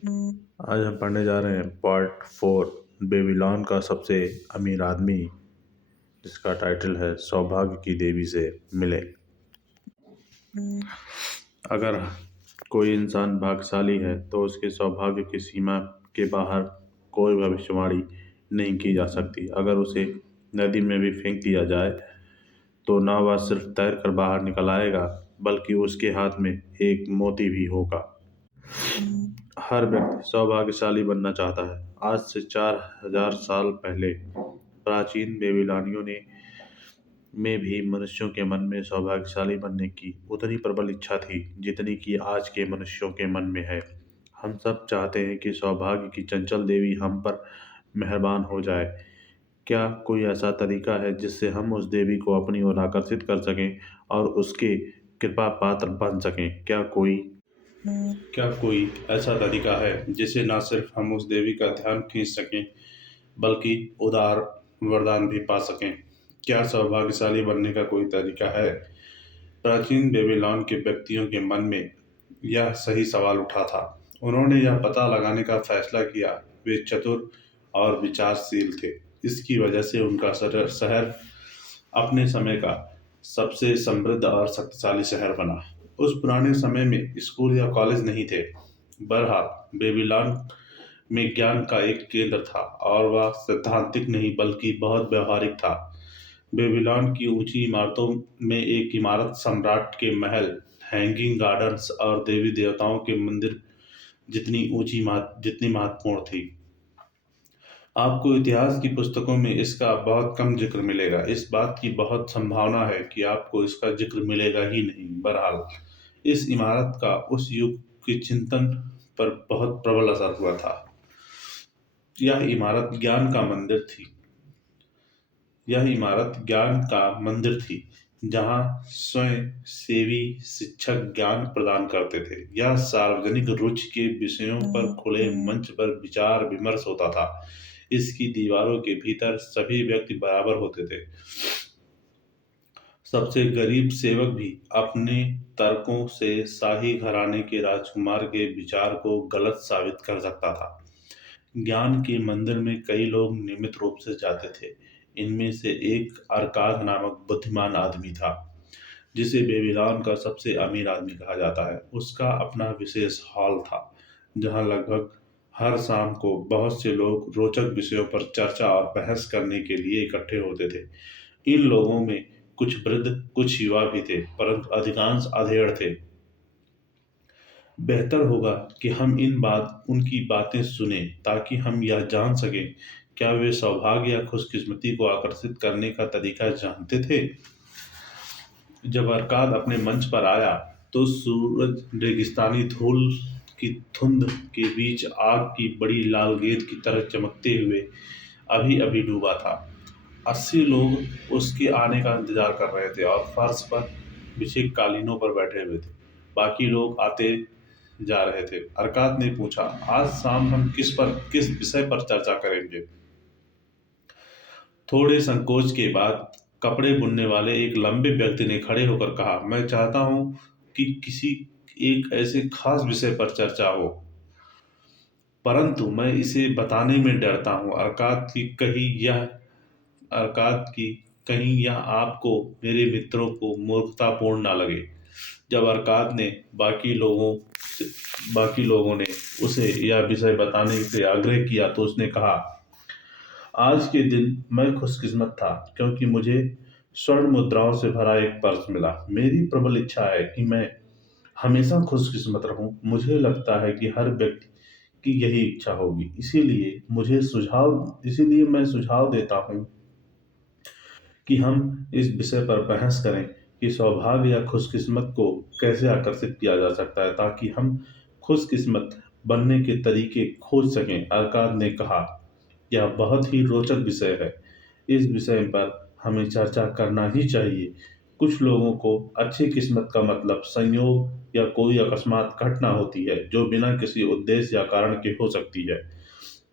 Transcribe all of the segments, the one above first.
आज हम पढ़ने जा रहे हैं पार्ट 4 बेबीलोन का सबसे अमीर आदमी, जिसका टाइटल है सौभाग्य की देवी से मिले। अगर कोई इंसान भाग्यशाली है तो उसके सौभाग्य की सीमा के बाहर कोई भविष्यवाणी नहीं की जा सकती। अगर उसे नदी में भी फेंक दिया जाए तो ना वह सिर्फ तैर कर बाहर निकल आएगा, बल्कि उसके हाथ में एक मोती भी होगा। हर व्यक्ति सौभाग्यशाली बनना चाहता है। आज से 4000 साल पहले प्राचीन बेबीलोनियों ने में भी मनुष्यों के मन में सौभाग्यशाली बनने की उतनी प्रबल इच्छा थी जितनी कि आज के मनुष्यों के मन में है। हम सब चाहते हैं कि सौभाग्य की चंचल देवी हम पर मेहरबान हो जाए। क्या कोई ऐसा तरीका है जिससे हम उस देवी को अपनी ओर आकर्षित कर सकें और उसके कृपा पात्र बन सकें? क्या कोई ऐसा तरीका है जिससे न सिर्फ हम उस देवी का ध्यान खींच सकें, बल्कि उदार वरदान भी पा सकें? क्या सौभाग्यशाली बनने का कोई तरीका है? प्राचीन बेबीलोन के व्यक्तियों के मन में यह सही सवाल उठा था। उन्होंने यह पता लगाने का फैसला किया। वे चतुर और विचारशील थे। इसकी वजह से उनका शहर अपने समय का सबसे समृद्ध और शक्तिशाली शहर बना। उस पुराने समय में स्कूल या कॉलेज नहीं थे। बहरहाल बेबीलोन में ज्ञान का एक केंद्र था, और वह सैद्धांतिक नहीं बल्कि बहुत व्यवहारिक था। बेबीलोन की ऊंची इमारतों में एक इमारत सम्राट के महल, हैंगिंग गार्डन्स और देवी देवताओं के मंदिर जितनी महत्वपूर्ण थी। आपको इतिहास की पुस्तकों में इसका बहुत कम जिक्र मिलेगा। इस बात की बहुत संभावना है कि आपको इसका जिक्र मिलेगा ही नहीं। बहरहाल इस इमारत का उस युग के चिंतन पर बहुत प्रबल असर हुआ था। यह इमारत ज्ञान का मंदिर थी। जहाँ स्वयं सेवी शिक्षक ज्ञान प्रदान करते थे। यह सार्वजनिक रुचि के विषयों पर खुले मंच पर विचार विमर्श होता था। इसकी दीवारों के भीतर सभी व्यक्ति बराबर होते थे। सबसे गरीब सेवक भी अपने तर्कों से शाही घराने के राजकुमार के विचार को गलत साबित कर सकता था। ज्ञान के मंदिर में कई लोग नियमित रूप से जाते थे। इनमें से एक अरकाद नामक बुद्धिमान आदमी था, जिसे बेबीलोन का सबसे अमीर आदमी कहा जाता है। उसका अपना विशेष हॉल था, जहां लगभग हर शाम को बहुत से लोग रोचक विषयों पर चर्चा और बहस करने के लिए इकट्ठे होते थे। इन लोगों में कुछ वृद्ध, कुछ युवा भी थे, परंतु अधिकांश अधेड़ थे। बेहतर होगा कि हम उनकी बातें सुने, ताकि हम यह जान सकें क्या वे सौभाग्य या खुशकिस्मती को आकर्षित करने का तरीका जानते थे। जब अरकाद अपने मंच पर आया तो सूरज रेगिस्तानी धूल की धुंध के बीच आग की बड़ी लाल गेंद की तरह चमकते हुए अभी अभी डूबा था। 80 लोग उसके आने का इंतजार कर रहे थे और फर्श पर बिछे कालीनों पर बैठे हुए थे। बाकी लोग आते जा रहे थे। अरकाद ने पूछा, आज शाम हम किस विषय पर चर्चा करेंगे? थोड़े संकोच के बाद कपड़े बुनने वाले एक लंबे व्यक्ति ने खड़े होकर कहा, मैं चाहता हूं कि किसी एक ऐसे खास विषय पर चर्चा हो, परंतु मैं इसे बताने में डरता हूं। अरकाद की कहीं यह आपको, मेरे मित्रों को मूर्खतापूर्ण ना लगे। जब अरकाद ने बाकी लोगों ने उसे यह विषय बताने से आग्रह किया तो उसने कहा, आज के दिन मैं खुशकिस्मत था, क्योंकि मुझे स्वर्ण मुद्राओं से भरा एक पर्स मिला। मेरी प्रबल इच्छा है कि मैं हमेशा खुशकिस्मत रहूं। मुझे लगता है कि हर व्यक्ति की यही इच्छा होगी। इसीलिए मैं सुझाव देता हूं कि हम इस विषय पर बहस करें कि सौभाग्य या खुशकिस्मत को कैसे आकर्षित किया जा सकता है, ताकि हम खुशकिस्मत बनने के तरीके खोज सकें। अरकाद ने कहा, यह बहुत ही रोचक विषय है। इस विषय पर हमें चर्चा करना ही चाहिए। कुछ लोगों को अच्छी किस्मत का मतलब संयोग या कोई अकस्मात घटना होती है, जो बिना किसी उद्देश्य या कारण के हो सकती है।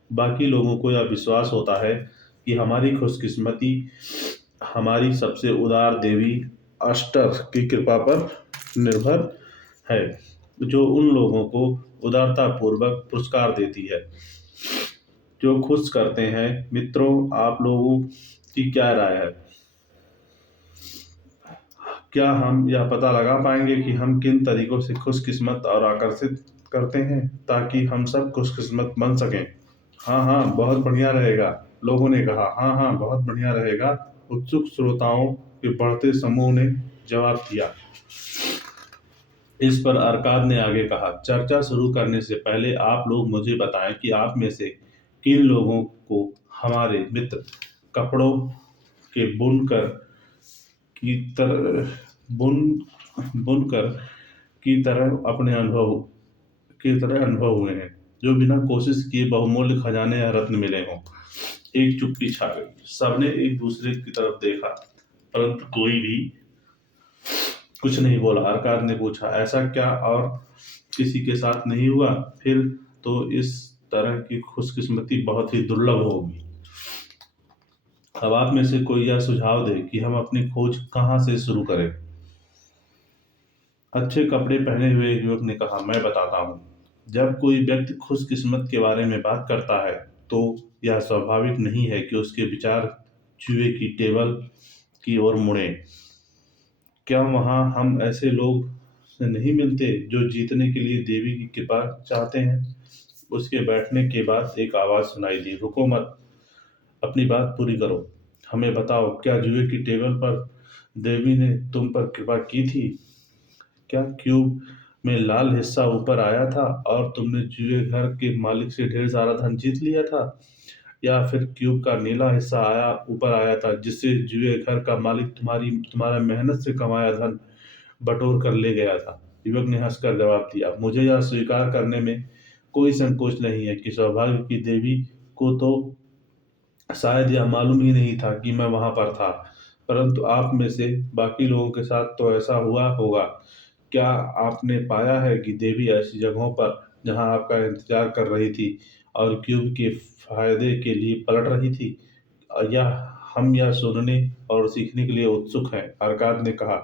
बाकी लोगों को यह विश्वास होता है कि हमारी खुशकिस्मती हमारी सबसे उदार देवी अष्टर की कृपा पर निर्भर है, जो उन लोगों को उदारता पूर्वक पुरस्कार देती है, जो खुश करते हैं। मित्रों, आप लोगों की क्या राय है? क्या हम यह पता लगा पाएंगे कि हम किन तरीकों से खुशकिस्मत और आकर्षित करते हैं ताकि हम सब खुशकिस्मत बन सकें? हाँ हाँ, बहुत बढ़िया रहेगा, लोगों ने कहा। हाँ हाँ, बहुत बढ़िया रहेगा, उत्सुक श्रोताओं के बढ़ते समूह ने जवाब दिया। इस पर अरकाद ने आगे कहा, चर्चा शुरू करने से पहले आप लोग मुझे बताएं कि आप में से किन लोगों को हमारे मित्र कपड़ों के की तरह बुन बुनकर की तरह अपने अनुभव हुए हैं, जो बिना कोशिश किए बहुमूल्य खजाने या रत्न मिले हों। एक चुप्पी छा गई। सबने एक दूसरे की तरफ देखा, परंतु कोई भी कुछ नहीं बोला। अरकाद ने पूछा, ऐसा क्या और किसी के साथ नहीं हुआ? फिर तो इस तरह की खुशकिस्मती बहुत ही दुर्लभ होगी। अब आप में से कोई यह सुझाव दे कि हम अपनी खोज कहाँ से शुरू करें। अच्छे कपड़े पहने हुए एक युवक ने कहा, मैं बताता हूँ। जब कोई व्यक्ति खुशकिस्मत के बारे में बात करता है तो यह स्वाभाविक नहीं है कि उसके विचार जुए की टेबल की ओर मुड़े। क्या वहाँ हम ऐसे लोग से नहीं मिलते जो जीतने के लिए देवी की कृपा चाहते हैं? उसके बैठने के बाद एक आवाज सुनाई दी, रुको मत, अपनी बात पूरी करो। हमें बताओ, क्या जुए की टेबल पर देवी ने तुम पर कृपा की थी? क्या क्यूब में लाल हिस्सा ऊपर आया था और तुमने जुए घर के मालिक से ढेर सारा धन जीत लिया था? या फिर क्यूब का नीला हिस्सा ऊपर आया था, जिससे जुए घर का मालिक तुम्हारा मेहनत से कमाया धन बटोर कर ले गया था? युवक ने हंसकर जवाब दिया, मुझे यह स्वीकार करने में कोई संकोच नहीं है कि सौभाग्य की देवी को तो शायद यह मालूम ही नहीं था कि मैं वहां पर था, परंतु आप में से बाकी लोगों के साथ तो ऐसा हुआ होगा। क्या आपने पाया है कि देवी ऐसी जगहों पर जहां आपका इंतजार कर रही थी और क्यूब के फायदे के लिए पलट रही थी? या हम यह सुनने और सीखने के लिए उत्सुक हैं। अरकाद ने कहा,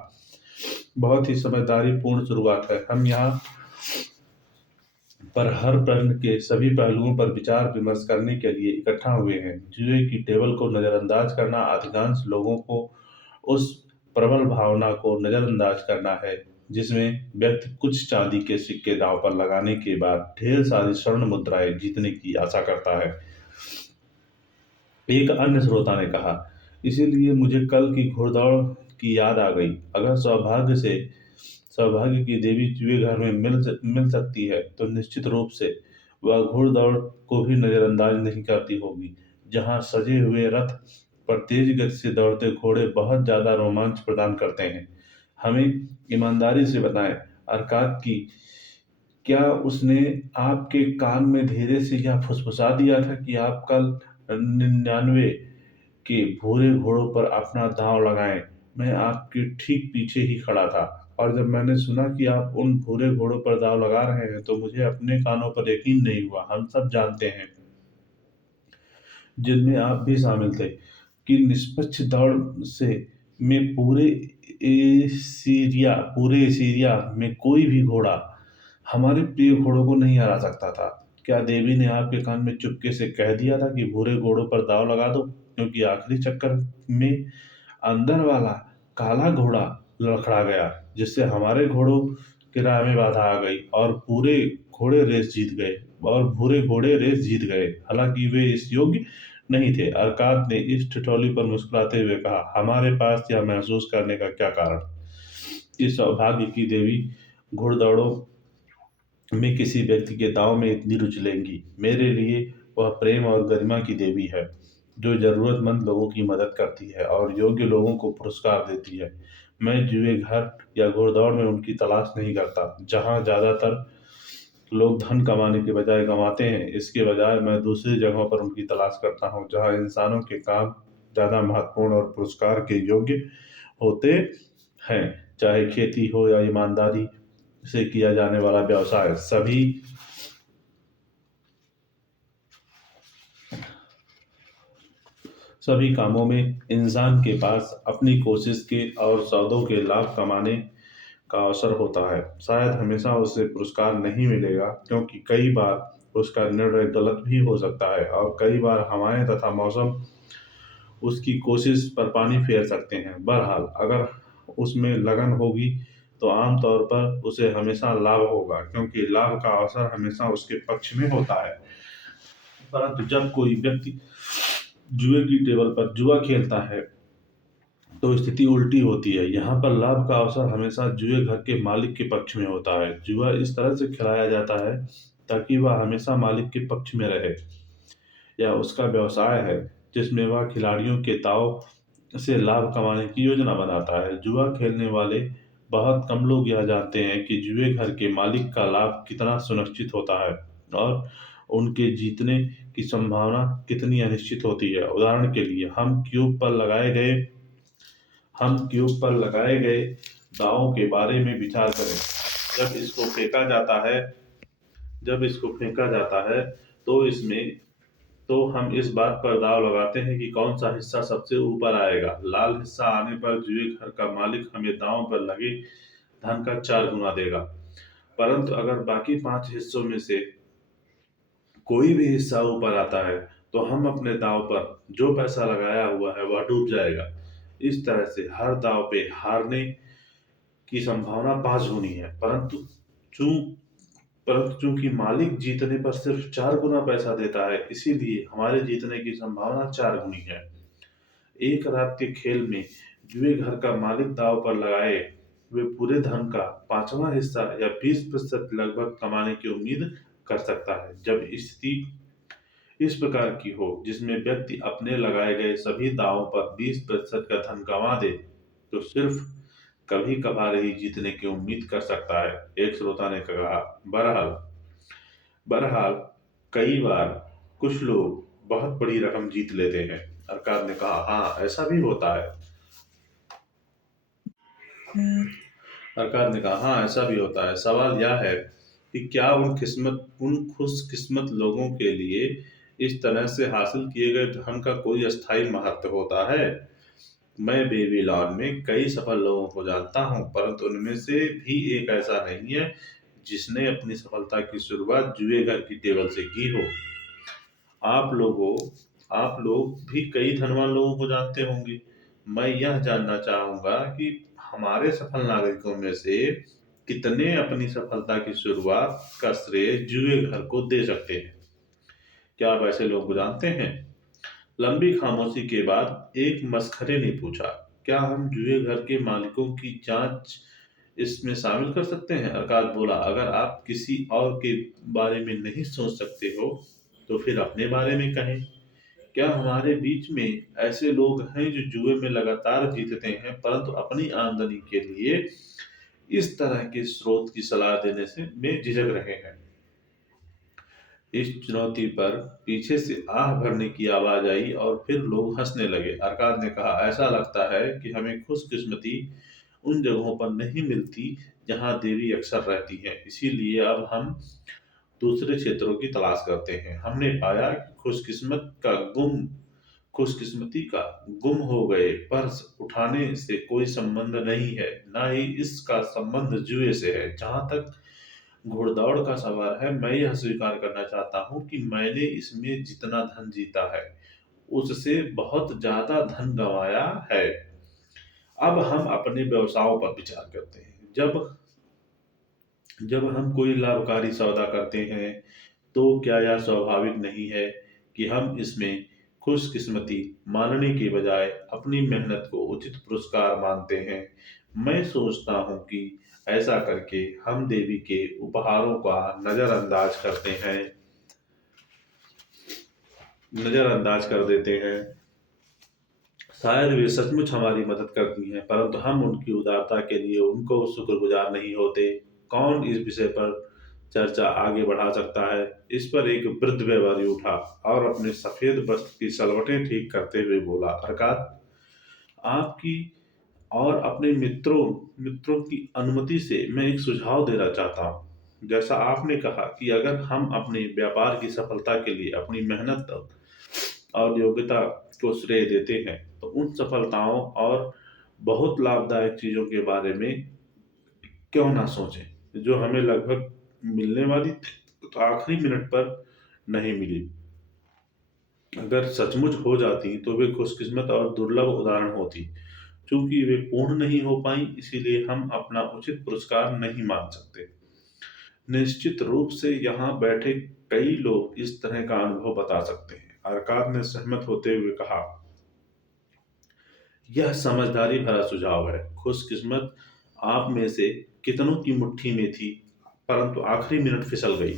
बहुत ही समझदारी पूर्ण शुरुआत है। हम यहाँ पर हर प्रश्न के सभी पहलुओं पर विचार विमर्श करने के लिए इकट्ठा हुए हैं। जुए की टेबल को नजरअंदाज करना अधिकांश लोगों को उस प्रबल भावना को नजरअंदाज करना है जिसमें व्यक्ति कुछ चांदी के सिक्के दांव पर लगाने के बाद ढेर सारी स्वर्ण मुद्राएं जीतने की आशा करता है। एक अन्य श्रोता ने कहा, इसीलिए मुझे कल की घुड़दौड़ की याद आ गई। अगर सौभाग्य की देवी जुए घर में मिल सकती है तो निश्चित रूप से वह घुड़दौड़ को भी नजरअंदाज नहीं करती होगी, जहां सजे हुए रथ पर तेज गति से दौड़ते घोड़े बहुत ज्यादा रोमांच प्रदान करते हैं। हमें ईमानदारी से बताएं, अरकाद की क्या उसने आपके कान में धीरे से यह फुसफुसा दिया था कि आप कल 99 के भूरे घोड़ों पर अपना दांव लगाएं? मैं आपके ठीक पीछे ही खड़ा था, और जब मैंने सुना कि आप उन भूरे घोड़ों पर दांव लगा रहे हैं तो मुझे अपने कानों पर यकीन नहीं हुआ। हम सब जानते हैं, जिनमें आप भी शामिल थे, कि निष्पक्ष दौड़ से में पूरे एसीरिया में कोई भी घोड़ा हमारे प्रिय घोड़ों को नहीं हरा सकता था। क्या देवी ने आपके कान में चुपके से कह दिया था कि भूरे घोड़ों पर दांव लगा दो, क्योंकि आखिरी चक्कर में अंदर वाला काला घोड़ा लड़खड़ा गया, जिससे हमारे घोड़ों के राह में बाधा आ गई और भूरे घोड़े रेस जीत गए, हालांकि वे इस योग्य नहीं थे? अरकाद ने इस ठिठोली पर मुस्कुराते हुए कहा, हमारे पास यह महसूस करने का क्या कारण कि सौभाग्य की देवी घुड़दौड़ों में किसी व्यक्ति के दांव में इतनी रुचि लेंगी? मेरे लिए वह प्रेम और गरिमा की देवी है, जो जरूरतमंद लोगों की मदद करती है और योग्य लोगों को पुरस्कार देती है। मैं जुए घर या घुड़दौड़ में उनकी तलाश नहीं करता, जहां ज्यादातर लोग धन कमाने के बजाय गंवाते हैं। इसके बजाय मैं दूसरी जगहों पर उनकी तलाश करता हूँ, जहां इंसानों के काम ज्यादा महत्वपूर्ण और पुरस्कार के योग्य होते हैं। चाहे खेती हो या ईमानदारी से किया जाने वाला व्यवसाय, सभी कामों में इंसान के पास अपनी कोशिश के और सौदों के लाभ का अवसर होता है। शायद हमेशा उसे पुरस्कार नहीं मिलेगा, क्योंकि कई बार उसका निर्णय गलत भी हो सकता है और कई बार हवाएं तथा मौसम उसकी कोशिश पर पानी फेर सकते हैं। बहरहाल, अगर उसमें लगन होगी तो आम तौर पर उसे हमेशा लाभ होगा, क्योंकि लाभ का अवसर हमेशा उसके पक्ष में होता है। परंतु जब कोई व्यक्ति जुए की टेबल पर जुआ खेलता है तो स्थिति उल्टी होती है। यहाँ पर लाभ का अवसर हमेशा जुए घर के मालिक के पक्ष में होता है। जुआ इस तरह से खिलाया जाता है ताकि वह हमेशा मालिक के पक्ष में रहे। यह उसका व्यवसाय है जिसमें वह खिलाड़ियों के दांव से लाभ कमाने की योजना बनाता है। जुआ खेलने वाले बहुत कम लोग यह जानते हैं कि जुए घर के मालिक का लाभ कितना सुनिश्चित होता है और उनके जीतने की संभावना कितनी अनिश्चित होती है। उदाहरण के लिए, हम क्यूब पर लगाए गए दावों के बारे में विचार करें। जब इसको फेंका जाता है जब इसको फेंका जाता है तो इसमें तो हम इस बात पर दांव लगाते हैं कि कौन सा हिस्सा सबसे ऊपर आएगा। लाल हिस्सा आने पर जुए घर का मालिक हमें दांव पर लगे धन का 4 गुना देगा। परंतु अगर बाकी 5 हिस्सों में से कोई भी हिस्सा ऊपर आता है तो हम अपने दांव पर जो पैसा लगाया हुआ है वह डूब जाएगा। इस तरह से हर दांव पे हारने की संभावना 5 गुनी है। चूं परंतु चूंकि मालिक जीतने पर सिर्फ 4 गुना पैसा देता है, इसीलिए हमारे जीतने की संभावना 4 गुनी है। एक रात के खेल में जुए घर का मालिक दांव पर लगाए वे पूरे धन का 5वां हिस्सा या 20% लगभग कमाने की उम्मीद कर सकता है। जब स्थिति इस प्रकार की हो जिसमें व्यक्ति अपने लगाए गए सभी दांवों पर 20% का धन गंवा दे, तो सिर्फ कभी कभार ही जीतने की उम्मीद कर सकता है, एक श्रोता ने कहा। बहरहाल बहरहाल कई बार कुछ लोग बहुत बड़ी रकम जीत लेते हैं। सरकार ने कहा, हाँ, ऐसा भी होता है। सरकार ने कहा, हाँ, ऐसा भी होता है। सवाल यह है कि क्या उन खुशकिस्मत लोगों के लिए इस तरह से हासिल किए गए धन का कोई अस्थायी महत्व होता है। मैं बेबीलोन में कई सफल लोगों को जानता हूँ, परंतु उनमें से भी एक ऐसा नहीं है जिसने अपनी सफलता की शुरुआत जुए घर की टेबल से की हो। आप लोगों आप लोग भी कई धनवान लोगों को जानते होंगे। मैं यह जानना चाहूंगा कि हमारे सफल नागरिकों में से कितने अपनी सफलता की शुरुआत का श्रेय जुए घर को दे सकते हैं। क्या आप ऐसे लोगों को जानते हैं? लंबी खामोशी के बाद एक मस्खरे ने पूछा, क्या हम जुए घर के मालिकों की जांच इसमें शामिल कर सकते हैं? अरकाद बोला, अगर आप किसी और के बारे में नहीं सोच सकते हो तो फिर अपने बारे में कहें। क्या हमारे बीच में ऐसे लोग हैं जो जुए में लगातार जीतते हैं परंतु अपनी आमदनी के लिए इस तरह के स्रोत की सलाह देने से में झिझक रहे हैं? इस चुनौती पर पीछे से आह भरने की आवाज आई और फिर लोग हंसने लगे। अरकाद ने कहा, ऐसा लगता है कि हमें खुशकिस्मती उन जगहों पर नहीं मिलती जहां देवी अक्सर रहती हैं, इसीलिए अब हम दूसरे क्षेत्रों की तलाश करते हैं। हमने पाया कि खुशकिस्मती का गुम हो गए पर्स उठाने से कोई संबंध नहीं है, ना ही इसका संबंध जुए से है। जहां तक घुड़दौड़ का सवाल है, मैं यह स्वीकार करना चाहता हूं कि मैंने इसमें जितना धन जीता है उससे बहुत ज्यादा धन गंवाया है। अब हम अपने व्यवसायों पर विचार करते हैं। जब जब हम कोई लाभकारी सौदा करते हैं तो क्या यह स्वाभाविक नहीं है कि हम इसमें खुशकिस्मती मानने के बजाय अपनी मेहनत को उचित पुरस्कार मानते हैं? मैं सोचता हूँ कि ऐसा करके हम देवी के उपहारों का नजरअंदाज कर देते हैं। शायद वे सचमुच हमारी मदद करती हैं, परंतु हम उनकी उदारता के लिए उनको शुक्रगुजार नहीं होते। कौन इस विषय पर चर्चा आगे बढ़ा सकता है? इस पर एक वृद्ध व्यापारी उठा और अपने सफेद वस्त्र की सलवटें ठीक करते हुए बोला, अरकात, आपकी और अपने मित्रों की अनुमति से मैं एक सुझाव देना चाहता हूँ। जैसा आपने कहा कि अगर हम अपने व्यापार की सफलता के लिए अपनी मेहनत और योग्यता को श्रेय देते हैं, तो उन सफलताओं और बहुत लाभदायक चीजों के बारे में क्यों ना सोचें, जो हमें लगभग मिलने वाली थी तो आखिरी मिनट पर नहीं मिली। अगर सचमुच हो जाती तो वे खुशकिस्मत और दुर्लभ उदाहरण होती। चूंकि वे पूर्ण नहीं हो पाई, इसीलिए हम अपना उचित पुरस्कार नहीं मान सकते। निश्चित रूप से यहाँ बैठे कई लोग इस तरह का अनुभव बता सकते हैं। अरकाद ने सहमत होते हुए कहा, यह समझदारी भरा सुझाव है। खुशकिस्मत आप में से कितनों की मुट्ठी में थी, परंतु आखिरी मिनट फिसल गई।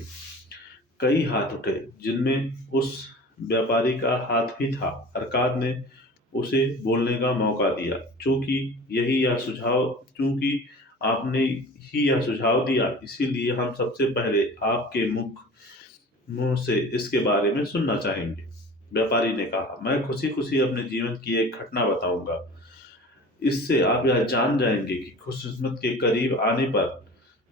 कई हाथ उठे, जिनमें उस व्यापारी का हाथ भी था। अरकाद ने उसे बोलने का मौका दिया। चूंकि आपने ही यह सुझाव दिया, इसीलिए हम सबसे पहले आपके मुख मुंह से इसके बारे में सुनना चाहेंगे। व्यापारी ने कहा, मैं खुशी खुशी अपने जीवन की एक घटना बताऊंगा। इससे आप यह जान जाएंगे कि खुशकिस्मत के करीब आने पर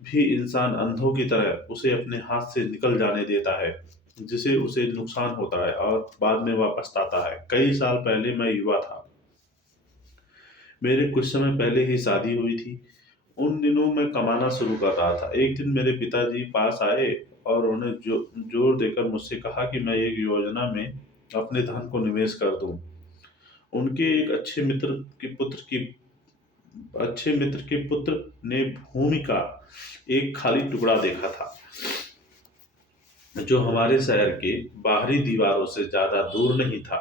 भी इंसान अंधों की तरह उसे अपने हाथ से निकल जाने देता है, जिसे उसे नुकसान होता है और बाद में वापस आता है। कई साल पहले मैं युवा था। मेरे कुछ समय पहले ही शादी हुई थी। उन दिनों मैं कमाना शुरू कर रहा था। एक दिन मेरे पिताजी पास आए और उन्हें जोर देकर मुझसे कहा कि मैं एक योजना में अपने धन को निवेश कर दूं। उनके एक अच्छे मित्र के पुत्र ने भूमि का एक खाली टुकड़ा देखा था, जो हमारे शहर के बाहरी दीवारों से ज्यादा दूर नहीं था।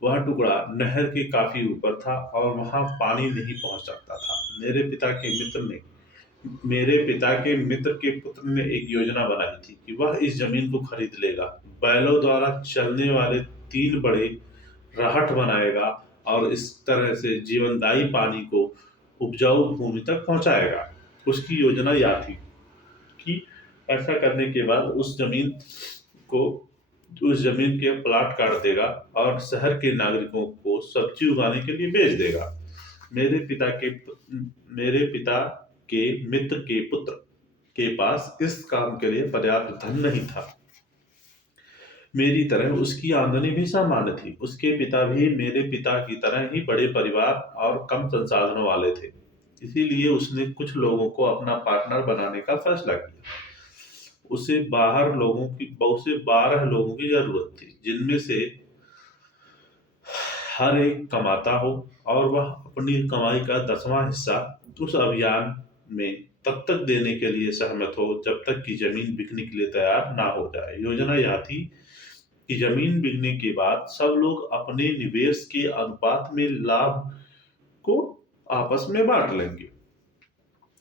वह टुकड़ा नहर के काफी ऊपर था और वहां पानी नहीं पहुंच सकता था। मेरे पिता के मित्र के पुत्र ने एक योजना बनाई थी कि वह इस जमीन को खरीद लेगा, बैलों द्वारा चलने वाले 3 बड़े राहट बनाएगा और इस तरह से जीवनदायी पानी को उपजाऊ भूमि तक पहुंचाएगा। उसकी योजना यह थी कि ऐसा करने के बाद को उस जमीन के प्लाट काट देगा और शहर के नागरिकों को सब्जी उगाने के लिए बेच देगा। मेरे पिता के मेरे पिता के मित्र के पुत्र के पास इस काम के लिए पर्याप्त धन नहीं था। मेरी तरह उसकी आमदनी भी सामान्य थी। उसके पिता भी मेरे पिता की तरह ही बड़े परिवार और कम संसाधनों वाले थे। इसीलिए उसने कुछ लोगों को अपना पार्टनर बनाने का फैसला किया। उसे 12 लोगों की जरूरत थी, जिनमें से हर एक कमाता हो और वह अपनी कमाई का 10वां हिस्सा उस अभियान में तब तक देने के लिए सहमत हो जब तक कि जमीन बिकने के लिए तैयार ना हो जाए। योजना यह थी कि जमीन बिकने के बाद सब लोग अपने निवेश के अनुपात में लाभ को आपस में बांट लेंगे।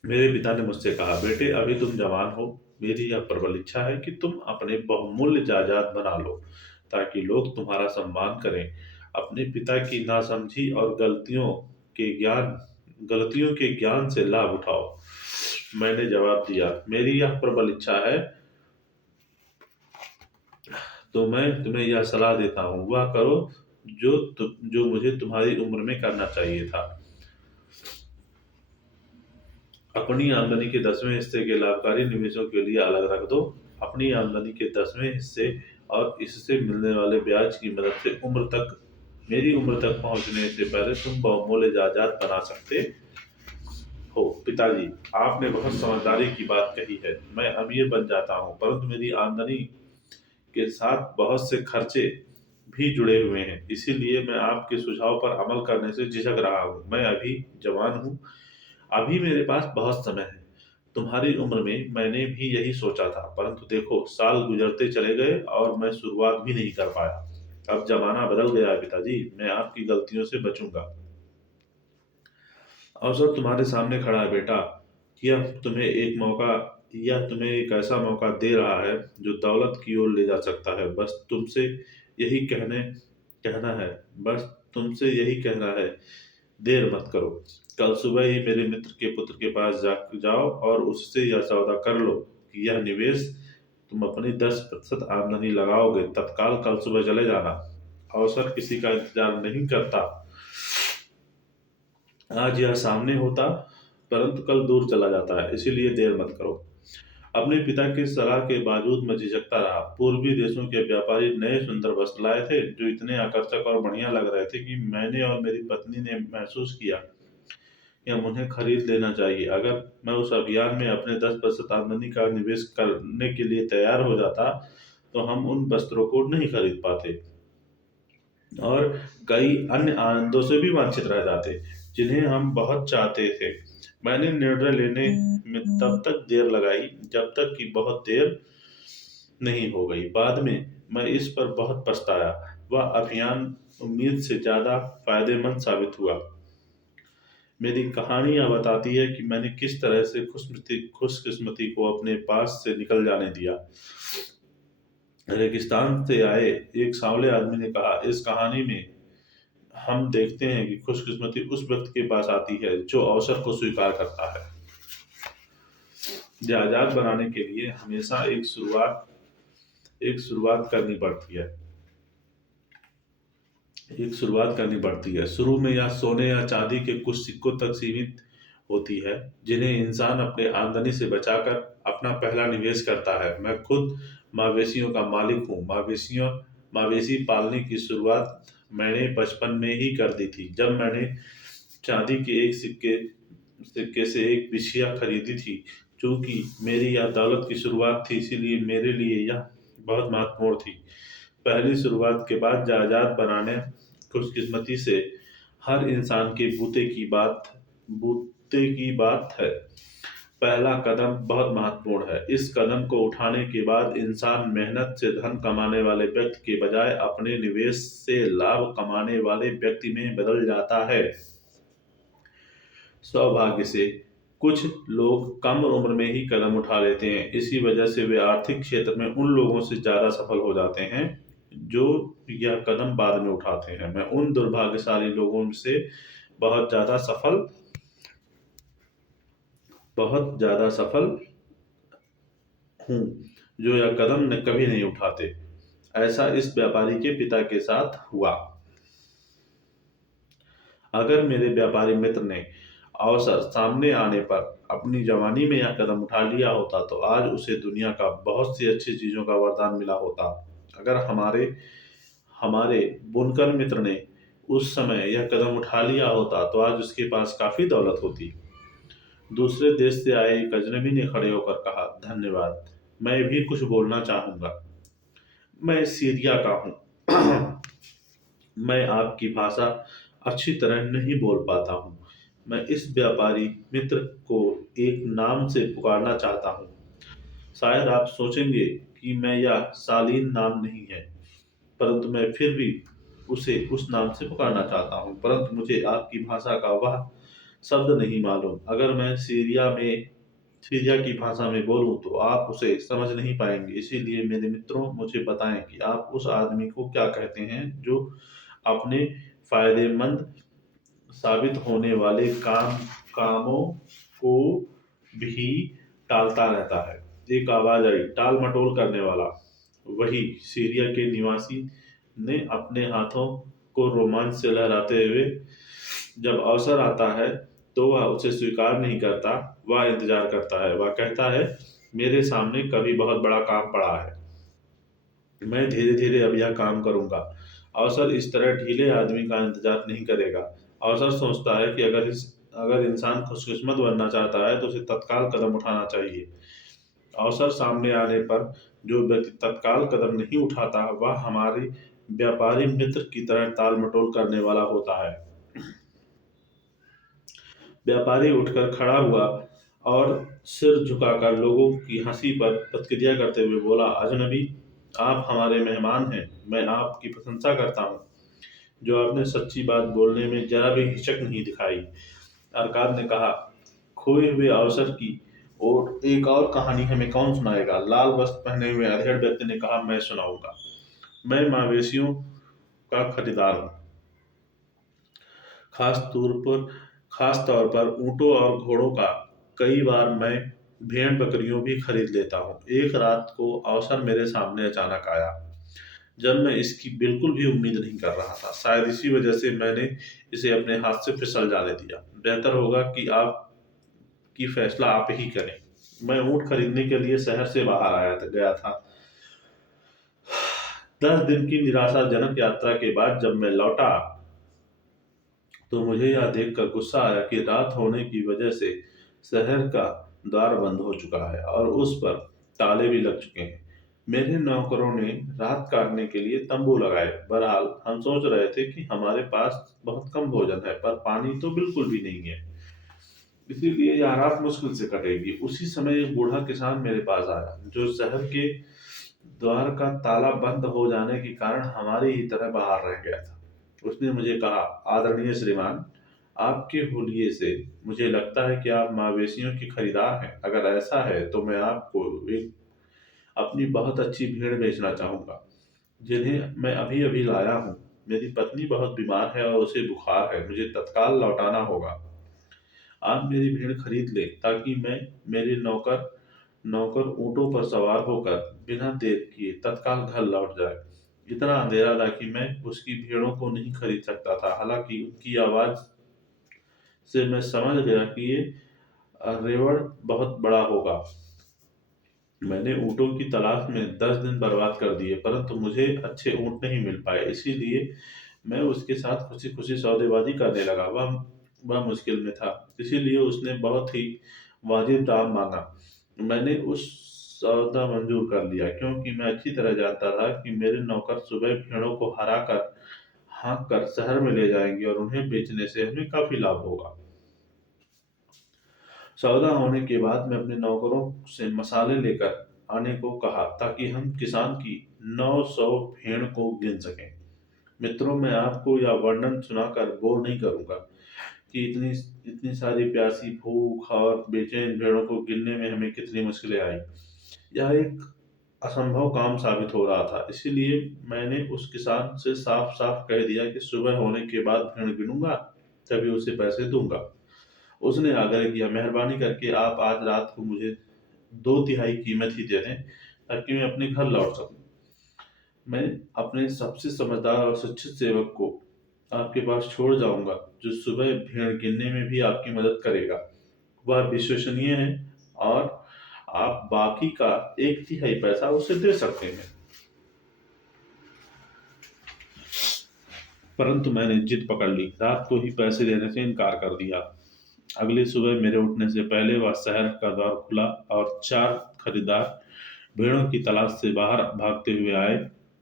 मेरे पिता ने मुझसे कहा, बेटे अभी तुम जवान हो। मेरी यह प्रबल इच्छा है कि तुम अपने बहुमूल्य जायदाद बना लो, ताकि लोग तुम्हारा सम्मान करें। अपने पिता की नासमझी और गलतियों के ज्ञान से लाभ उठाओ। मैंने जवाब दिया, मेरी यह प्रबल इच्छा है, तो मैं तुम्हें यह सलाह देता हूँ, वह करो जो मुझे तुम्हारी उम्र में करना चाहिए था। अपनी आमदनी के 10वें हिस्से के लाभकारी निवेशों के लिए अलग रख दो। अपनी आमदनी के 10वें हिस्से और इससे मिलने वाले ब्याज की मदद से मेरी उम्र तक पहुंचने से पहले तुम बहुमूल्य जायदाद बना सकते हो। पिताजी, आपने बहुत समझदारी की बात कही है। मैं अमीर बन जाता हूँ, परंतु मेरी आमदनी के साथ बहुत से खर्चे भी जुड़े हुए हैं। इसीलिए मैं आपके सुझाव पर अमल करने से झिझक रहा हूँ। मैं अभी जवान हूँ, अभी मेरे पास बहुत समय है। तुम्हारी उम्र में मैंने भी यही सोचा था, परंतु देखो साल गुजरते चले गए और मैं शुरुआत भी नहीं कर पाया। अब जमाना बदल गया है पिताजी, मैं आपकी गलतियों से बचूंगा। अवसर तुम्हारे सामने खड़ा है बेटा। यह तुम्हें एक मौका यह तुम्हें एक ऐसा मौका दे रहा है जो दौलत की ओर ले जा सकता है। यही कहने कहना है बस तुमसे यही कहना है, देर मत करो। कल सुबह ही मेरे मित्र के पुत्र के पास जाओ और उससे यह सौदा कर लो कि यह निवेश तुम अपनी 10% आमदनी लगाओगे। तत्काल कल सुबह चले जाना। अवसर किसी का इंतजार नहीं करता। आज यह सामने होता, परंतु कल दूर चला जाता है। इसीलिए देर मत करो। अपने पिता की सलाह के बावजूद मैं झिझकता रहा। पूर्वी देशों के व्यापारी नए सुंदर वस्त्र लाए थे, जो इतने आकर्षक और बढ़िया लग रहे थे कि मैंने और मेरी पत्नी ने महसूस किया या उन्हें खरीद लेना चाहिए। अगर मैं उस अभियान में अपने 10% आमदनी का निवेश करने के लिए तैयार हो जाता, तो हम उन वस्त्रों को नहीं खरीद पाते और कई अन्य आनंदों से भी वंचित रह जाते जिन्हें हम बहुत चाहते थे। मैंने निर्णय लेने में तब तक देर लगाई जब तक कि बहुत देर नहीं हो गई। बाद में मैं इस पर बहुत पछताया। वह अभियान उम्मीद से ज्यादा फायदेमंद साबित हुआ। मेरी कहानी यह बताती है कि मैंने किस तरह से खुशकिस्मती को अपने पास से निकल जाने दिया। रेगिस्तान से आए एक सांवले आदमी ने कहा, इस कहानी में हम देखते हैं कि खुशकिस्मती उस व्यक्ति के पास आती है जो अवसर को स्वीकार करता है। जहाज बनाने के लिए हमेशा एक शुरुआत करनी पड़ती है। शुरू में यह सोने या चांदी के कुछ सिक्कों तक सीमित होती है, जिन्हें इंसान अपने आमदनी से बचाकर अपना पहला निवेश करता है। मैं खुद मवेशियों का मालिक हूँ। मवेशी पालने की शुरुआत मैंने बचपन में ही कर दी थी, जब मैंने चांदी के एक सिक्के से एक बिछिया खरीदी थी। चूंकि मेरी यह दौलत की शुरुआत थी, इसीलिए मेरे लिए यह बहुत महत्वपूर्ण थी। पहली शुरुआत के बाद जायदाद बनाने खुशकिस्मती से हर इंसान के बूते की बात है। पहला कदम बहुत महत्वपूर्ण है। इस कदम को उठाने के बाद इंसान मेहनत से धन कमाने वाले व्यक्ति के बजाय अपने निवेश से लाभ कमाने वाले व्यक्ति में बदल जाता है। सौभाग्य से कुछ लोग कम उम्र में ही कदम उठा लेते हैं। इसी वजह से वे आर्थिक क्षेत्र में उन लोगों से ज्यादा सफल हो जाते हैं जो यह कदम बाद में उठाते हैं। मैं उन दुर्भाग्यशाली लोगों से बहुत ज्यादा सफल हूँ जो यह कदम कभी नहीं उठाते। ऐसा इस व्यापारी के पिता के साथ हुआ। अगर मेरे व्यापारी मित्र ने अवसर सामने आने पर अपनी जवानी में यह कदम उठा लिया होता, तो आज उसे दुनिया का बहुत सी अच्छी चीजों का वरदान मिला होता। अगर हमारे हमारे बुनकर मित्र ने उस समय यह कदम उठा लिया होता, तो आज उसके पास काफी दौलत होती। दूसरे देश से आए एक अजनबी ने खड़े होकर कहा, धन्यवाद, मैं भी कुछ बोलना चाहूंगा। मैं सीरिया का हूँ। मैं आपकी भाषा अच्छी तरह नहीं बोल पाता हूँ। मैं इस व्यापारी मित्र को एक नाम से पुकारना चाहता हूँ। शायद आप सोचेंगे कि मैं यह शालीन नाम नहीं है, परंतु मैं फिर भी उसे उस नाम से पुकारना चाहता हूँ। परंतु मुझे आपकी भाषा का वह शब्द नहीं मालूम। अगर मैं सीरिया की भाषा में बोलूं तो आप उसे समझ नहीं पाएंगे। इसीलिए मेरे मित्रों, मुझे बताएं कि आप उस आदमी को क्या कहते हैं जो अपने फायदेमंद साबित होने वाले कामों को भी टालता रहता है। एक आवाज आई, टाल मटोल करने वाला। वही सीरिया के निवासी ने अपने हाथों को रोमांच से लहराते हुए, जब अवसर आता है तो वह उसे स्वीकार नहीं करता, वह इंतजार करता है। वह कहता है, मेरे सामने कभी बहुत बड़ा काम पड़ा है, मैं धीरे धीरे अब यह काम करूंगा। अवसर इस तरह ढीले आदमी का इंतजार नहीं करेगा। अवसर सोचता है कि अगर इंसान खुशकिस्मत बनना चाहता है तो उसे तत्काल कदम उठाना चाहिए। अवसर सामने आने पर जो व्यक्ति तत्काल कदम नहीं उठाता, वह हमारे व्यापारी मित्र की तरह टाल मटोल करने वाला होता है। व्यापारी उठकर खड़ा हुआ और सिर झुकाकर लोगों की हंसी पर प्रतिक्रिया करते हुए बोला, अजनबी, आप हमारे मेहमान हैं। मैं आपकी प्रशंसा करता हूँ जो आपने सच्ची बात बोलने में जरा भी हिचक नहीं दिखाई। अरकाद ने कहा, खोए हुए अवसर की और एक और कहानी हमें कौन सुनाएगा? लाल वस्त्र पहने हुए अधेड़ व्यक्ति ने कहा, मैं सुनाऊंगा। मैं मवेशियों का खरीदार हूँ, खास तौर पर खास तौर पर ऊँटों और घोड़ों का। कई बार मैं भेड़ बकरियों भी खरीद लेता हूँ। एक रात को अवसर मेरे सामने अचानक आया, जब मैं इसकी बिल्कुल भी उम्मीद नहीं कर रहा था। शायद इसी वजह से मैंने इसे अपने हाथ से फिसल जाने दिया। बेहतर होगा कि फैसला आप ही करें। मैं ऊँट खरीदने के लिए शहर से बाहर गया था। 10 दिन की निराशाजनक यात्रा के बाद जब मैं लौटा तो मुझे यह देखकर गुस्सा आया कि रात होने की वजह से शहर का द्वार बंद हो चुका है और उस पर ताले भी लग चुके हैं। मेरे नौकरों ने रात काटने के लिए तंबू लगाए। बहरहाल हम सोच रहे थे कि हमारे पास बहुत कम भोजन है, पर पानी तो बिल्कुल भी नहीं है, इसीलिए यह रात मुश्किल से कटेगी। उसी समय एक बूढ़ा किसान मेरे पास आया, जो शहर के द्वार का ताला बंद हो जाने के कारण हमारी ही तरह बाहर रह गया था। उसने मुझे कहा, आदरणीय श्रीमान, आपके हुलिये से मुझे लगता है कि आप मवेशियों की खरीदार हैं। अगर ऐसा है तो मैं आपको एक अपनी बहुत अच्छी भेड़ बेचना चाहूंगा, जिन्हें मैं अभी अभी लाया हूँ। मेरी पत्नी बहुत बीमार है और उसे बुखार है, मुझे तत्काल लौटाना होगा। आप मेरी भेड़ खरीद ले, ताकि मैं मेरे नौकर नौकर ऊँटों पर सवार होकर बिना देर किए तत्काल घर लौट जाए। इतना अंधेरा था कि मैं उसकी भेड़ों को नहीं खरीद सकता था। हालांकि उनकी आवाज से मैं समझ गया कि ये रेवड़ बहुत बड़ा होगा। मैंने ऊँटों की तलाश में 10 दिन बर्बाद कर दिए, परंतु मुझे अच्छे ऊँट नहीं मिल पाए। इसीलिए मैं उसके साथ खुशी खुशी सौदेबाजी करने लगा। वह मुश्किल में था, इसीलिए उसने बहुत ही वाजिब दाम मांगा। मैंने उस सौदा मंजूर कर लिया, क्योंकि मैं अच्छी तरह जानता था कि मेरे नौकर सुबह भेड़ों को हरा कर हाँक कर शहर में ले जाएंगे और उन्हें बेचने से हमें काफी लाभ होगा। सौदा होने के बाद मैं अपने नौकरों से मसाले लेकर आने को कहा, ताकि हम किसान की 900 भेड़ को गिन सकें। मित्रों, मैं आपको यह वर्णन सुनाकर बोर नहीं करूंगा कि इतनी इतनी सारी प्यासी, भूख और बेचैन भेड़ों को गिनने में हमें कितनी मुश्किलें आई। यह एक असंभव काम साबित हो रहा था। इसीलिए मैंने उस किसान से साफ साफ कह दिया कि सुबह होने के बाद भेड़ गिनूंगा, तभी उसे पैसे दूंगा। उसने आग्रह किया, मेहरबानी करके आप आज रात को मुझे 2/3 कीमत ही दे दें, ताकि मैं अपने घर लौट सकूं। मैं अपने सबसे समझदार और शिक्षित सेवक को आपके पास छोड़ जाऊंगा, जो सुबह भेड़ गिनने में भी आपकी मदद करेगा। वह विश्वसनीय है और आप बाकी का 1/3 पैसा उसे दे सकते हैं। परंतु मैंने जिद पकड़ ली, रात को ही पैसे देने से इनकार कर दिया। अगली सुबह मेरे उठने से पहले वह शहर का द्वार खुला और 4 खरीदार भेड़ों की तलाश से बाहर भागते हुए आए।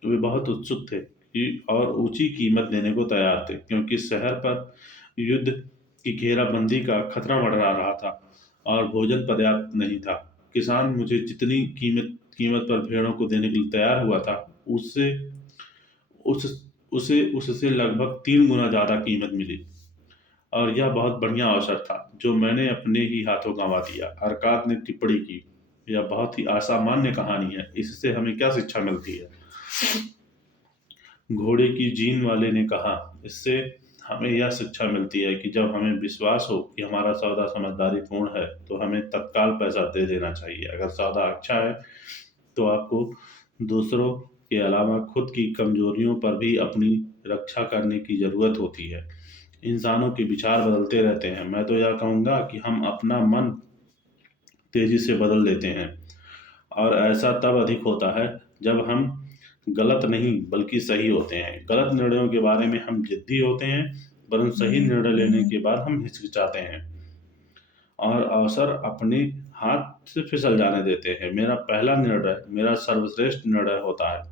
वे बहुत उत्सुक थे कि और ऊंची कीमत देने को तैयार थे, क्योंकि शहर पर युद्ध की घेराबंदी का खतरा मंडरा रहा था और भोजन पर्याप्त नहीं था। किसान मुझे जितनी कीमत कीमत पर भेड़ों को देने के लिए तैयार हुआ था, उससे उस उसे उससे लगभग 3 गुना ज्यादा कीमत मिली। और यह बहुत बढ़िया अवसर था, जो मैंने अपने ही हाथों गंवा दिया। अरकात ने टिप्पणी की, यह बहुत ही असामान्य कहानी है, इससे हमें क्या शिक्षा मिलती है? घोड़े की जीन वाले ने कहा, इससे हमें यह शिक्षा मिलती है कि जब हमें विश्वास हो कि हमारा सौदा समझदारी पूर्ण है, तो हमें तत्काल पैसा दे देना चाहिए। अगर सौदा अच्छा है, तो आपको दूसरों के अलावा खुद की कमजोरियों पर भी अपनी रक्षा करने की जरूरत होती है। इंसानों के विचार बदलते रहते हैं। मैं तो यह कहूँगा कि हम अपना मन तेजी से बदल देते हैं, और ऐसा तब अधिक होता है जब हम गलत नहीं बल्कि सही होते हैं। गलत निर्णयों के बारे में हम जिद्दी होते हैं, परंतु सही निर्णय लेने के बाद हम हिचकिचाते हैं और अवसर अपने हाथ से फिसल जाने देते हैं। मेरा पहला निर्णय मेरा सर्वश्रेष्ठ निर्णय होता है,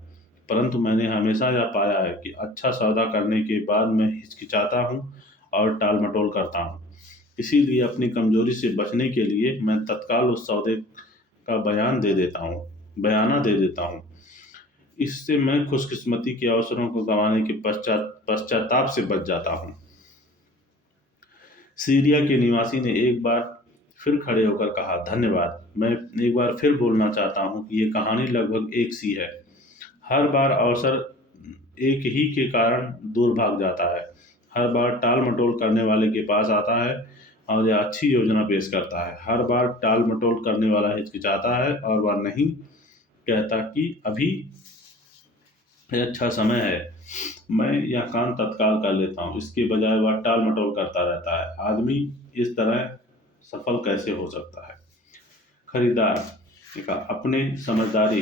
परंतु मैंने हमेशा यह पाया है कि अच्छा सौदा करने के बाद मैं हिचकिचाता हूँ और टाल मटोल करता हूँ। इसीलिए अपनी कमजोरी से बचने के लिए मैं तत्काल उस सौदे का बयाना दे देता हूँ। इससे मैं खुशकिस्मती के अवसरों को गंवाने के पश्चाताप से बच जाता हूँ। सीरिया के निवासी ने एक बार फिर खड़े होकर कहा, धन्यवाद। मैं एक बार फिर बोलना चाहता हूँ कि ये कहानी लगभग एक सी है। हर बार अवसर एक ही के कारण दूर भाग जाता है। हर बार टाल मटोल करने वाले के पास आता है और यह अच्छी योजना पेश करता है। हर बार टाल मटोल करने वाला हिचकिचाता है और वह नहीं कहता कि अभी अच्छा समय है, मैं यह काम तत्काल कर लेता हूँ। इसके बजाय वह टाल मटोल करता रहता है। आदमी इस तरह सफल कैसे हो सकता है? खरीदार ने कहा, अपने समझदारी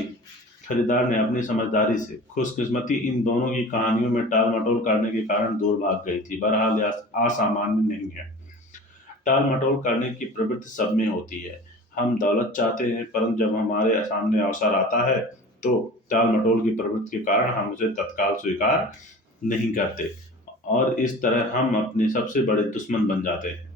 खरीदार ने अपनी समझदारी से खुशकिस्मती इन दोनों की कहानियों में टाल मटोल करने के कारण दूर भाग गई थी। बहरहाल यह असामान्य नहीं है। टाल मटोल करने की प्रवृत्ति सब में होती है। हम दौलत चाहते हैं, परंतु जब हमारे सामने अवसर आता है तो टाल मटोल की प्रवृत्ति के कारण हम उसे तत्काल स्वीकार नहीं करते और इस तरह हम अपने सबसे बड़े दुश्मन बन जाते हैं।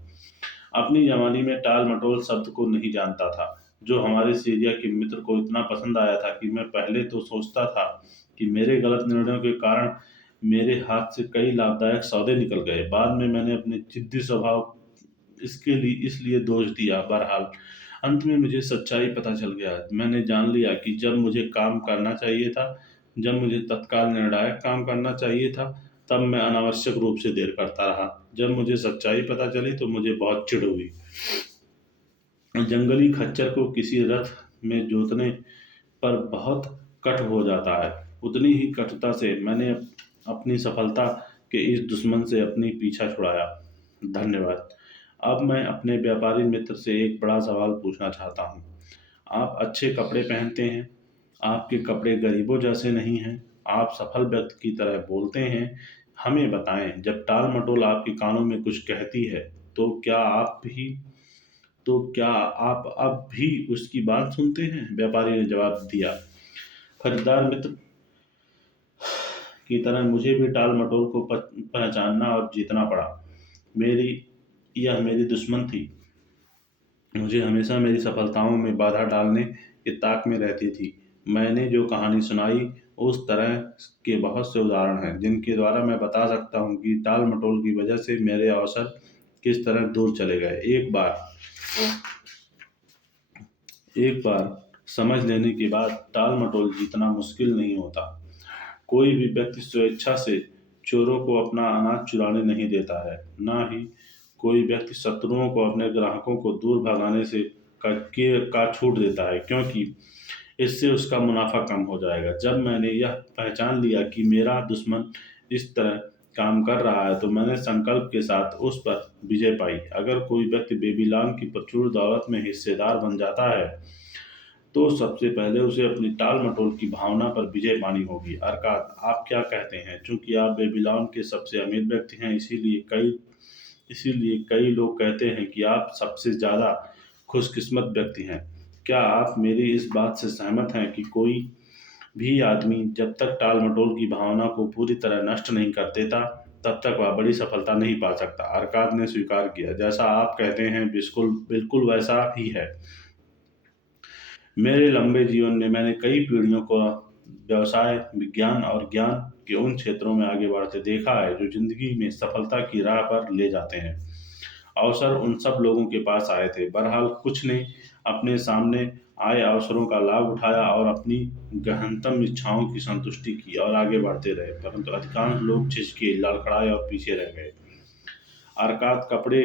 अपनी जवानी में टाल मटोल शब्द को नहीं जानता था, जो हमारे सीरिया के मित्र को इतना पसंद आया था कि मैं पहले तो सोचता था कि मेरे गलत निर्णयों के कारण मेरे हाथ से कई लाभदायक सौदे निकल गए। बाद में मैंने अपने जिद्दी स्वभाव इसके लिए इसलिए दोष दिया। बहरहाल अंत में मुझे सच्चाई पता चल गया। मैंने जान लिया कि जब मुझे काम करना चाहिए था, जब मुझे तत्काल निर्णायक काम करना चाहिए था, तब मैं अनावश्यक रूप से देर करता रहा। जब मुझे सच्चाई पता चली तो मुझे बहुत चिढ़ हुई। जंगली खच्चर को किसी रथ में जोतने पर बहुत कट हो जाता है, उतनी ही कटुता से मैंने अपनी सफलता के इस दुश्मन से अपनी पीछा छुड़ाया। धन्यवाद। अब मैं अपने व्यापारी मित्र से एक बड़ा सवाल पूछना चाहता हूँ। आप अच्छे कपड़े पहनते हैं, आपके कपड़े गरीबों जैसे नहीं हैं, आप सफल व्यक्ति की तरह बोलते हैं। हमें बताएं, जब टाल मटोल आपके कानों में कुछ कहती है तो क्या आप अब भी उसकी बात सुनते हैं? व्यापारी ने जवाब दिया। खरीदार मित्र की तरह मुझे भी टाल मटोल को पहचानना और जीतना पड़ा। मेरी यह मेरी दुश्मन थी, मुझे हमेशा मेरी सफलताओं में बाधा डालने की ताक में रहती थी। मैंने जो कहानी सुनाई, उस तरह के बहुत से उदाहरण हैं जिनके द्वारा मैं बता सकता हूँ कि टाल मटोल की वजह से मेरे अवसर किस तरह दूर चले गए। एक बार समझ लेने के बाद टाल मटोल जीतना मुश्किल नहीं होता। कोई भी व्यक्ति स्वेच्छा से चोरों को अपना अनाज चुराने नहीं देता है, ना ही कोई व्यक्ति शत्रुओं को अपने ग्राहकों को दूर भगाने से का छूट देता है, क्योंकि इससे उसका मुनाफा कम हो जाएगा। जब मैंने यह पहचान लिया कि मेरा दुश्मन इस तरह काम कर रहा है, तो मैंने संकल्प के साथ उस पर विजय पाई। अगर कोई व्यक्ति बेबीलोन की प्रचुर दौलत में हिस्सेदार बन जाता है, तो सबसे पहले उसे अपनी टाल मटोल की भावना पर विजय पानी होगी। अर्थात आप क्या कहते हैं? चूंकि आप बेबीलोन के सबसे अमीर व्यक्ति हैं, इसीलिए कई लोग कहते हैं कि आप सबसे ज्यादा खुशकिस्मत व्यक्ति हैं। क्या आप मेरी इस बात से सहमत हैं कि कोई भी आदमी जब तक टाल मटोल की भावना को पूरी तरह नष्ट नहीं कर देता, तब तक वह बड़ी सफलता नहीं पा सकता? अरकाद ने स्वीकार किया। जैसा आप कहते हैं, बिल्कुल बिल्कुल वैसा ही है। मेरे लंबे जीवन में मैंने कई पीढ़ियों को व्यवसाय, विज्ञान और ज्ञान के उन क्षेत्रों में आगे बढ़ते देखा है जो जिंदगी में सफलता की राह पर ले जाते हैं। अवसर उन सब लोगों के पास आए थे। बहरहाल कुछ ने अपने सामने आए अवसरों का लाभ उठाया और अपनी गहनतम इच्छाओं की संतुष्टि की और आगे बढ़ते रहे, परंतु अधिकांश लोग झिझके, लड़खड़ाए और पीछे रह गए। अरकात कपड़े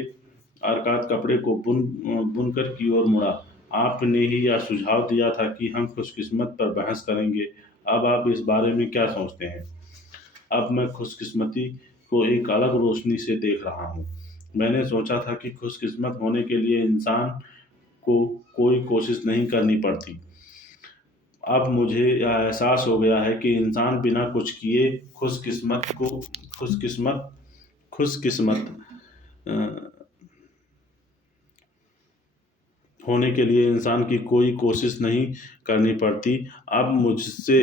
अरकात कपड़े को बुनकर की ओर मुड़ा। आपने ही यह सुझाव दिया था कि हम खुशकिस्मत पर बहस करेंगे। अब आप इस बारे में क्या सोचते हैं? अब मैं खुशकिस्मती को एक अलग रोशनी से देख रहा हूँ। मैंने सोचा था कि खुशकिस्मत होने के लिए इंसान को कोई कोशिश नहीं करनी पड़ती। अब मुझे यह एहसास हो गया है कि इंसान बिना कुछ किए खुशकिस्मत खुशकिस्मत अ, होने के लिए इंसान की कोई कोशिश नहीं करनी पड़ती। अब मुझसे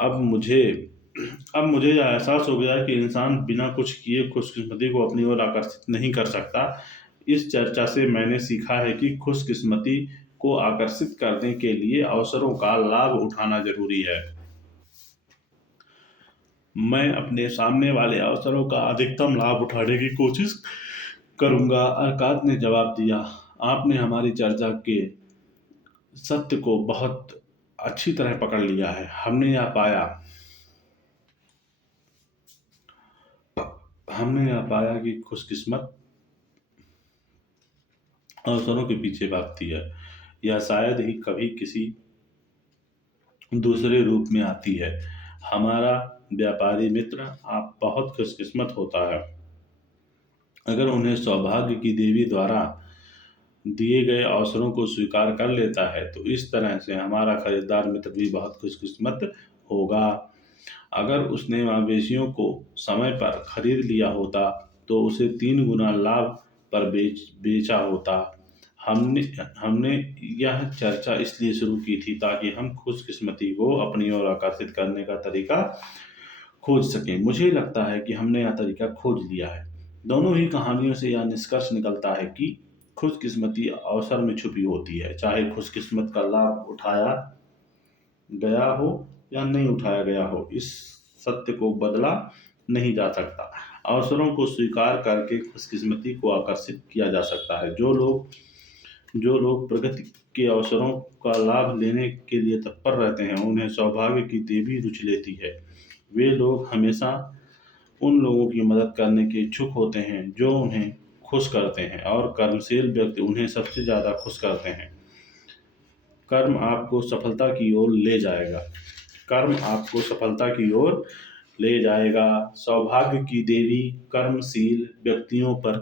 अब मुझे अब मुझे यह एहसास हो गया है कि इंसान बिना कुछ किए खुशकिस्मती को अपनी ओर आकर्षित नहीं कर सकता। इस चर्चा से मैंने सीखा है कि खुशकिस्मती को आकर्षित करने के लिए अवसरों का लाभ उठाना जरूरी है। मैं अपने सामने वाले अवसरों का अधिकतम लाभ उठाने की कोशिश करूंगा, अरकात ने जवाब दिया। आपने हमारी चर्चा के सत्य को बहुत अच्छी तरह पकड़ लिया है। हमने यह पाया कि खुशकिस्मत अवसरों के पीछे भागती है, या शायद ही कभी किसी दूसरे रूप में आती है। हमारा व्यापारी मित्र आप बहुत खुशकिस्मत होता है, अगर उन्हें सौभाग्य की देवी द्वारा दिए गए अवसरों को स्वीकार कर लेता है तो इस तरह से हमारा खरीदार मित्र भी बहुत खुशकिस्मत होगा। अगर उसने मवेशियों को समय पर खरीद लिया होता तो उसे 3 गुना लाभ पर बेचा होता। हमने हमने यह चर्चा इसलिए शुरू की थी ताकि हम खुशकिस्मती को अपनी ओर आकर्षित करने का तरीका खोज सकें। मुझे लगता है कि हमने यह तरीका खोज लिया है। दोनों ही कहानियों से यह निष्कर्ष निकलता है कि खुशकिस्मती अवसर में छुपी होती है, चाहे खुशकिस्मत का लाभ उठाया गया हो या नहीं उठाया गया हो, इस सत्य को बदला नहीं जा सकता। अवसरों को स्वीकार करके खुशकिस्मती को आकर्षित किया जा सकता है। जो लोग प्रगति के अवसरों का लाभ लेने के लिए तत्पर रहते हैं, उन्हें सौभाग्य की देवी रुचि लेती है। वे लोग हमेशा उन लोगों की मदद करने के इच्छुक होते हैं जो उन्हें खुश करते हैं, और कर्मशील व्यक्ति उन्हें सबसे ज़्यादा खुश करते हैं। कर्म आपको सफलता की ओर ले जाएगा। कर्म आपको सफलता की ओर ले जाएगा। सौभाग्य की देवी कर्मशील व्यक्तियों पर